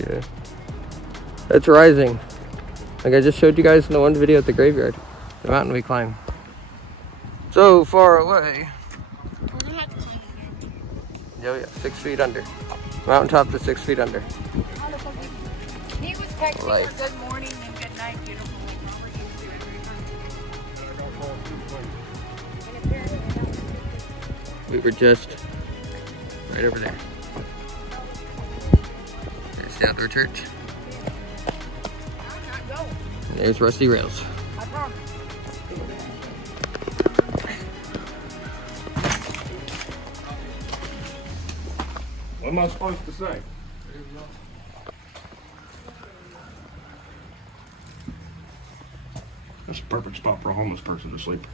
Yeah. It's rising. Like I just showed you guys in the one video at the graveyard. The mountain we climb. So far away. We're gonna have to climb again. Oh yeah, 6 feet under. Mountaintop to 6 feet under. He was texting her good morning and good night, beautiful. We were just right over there. There's the outdoor church. There's Rusty Rails. I promise. What am I supposed to say? That's a perfect spot for a homeless person to sleep.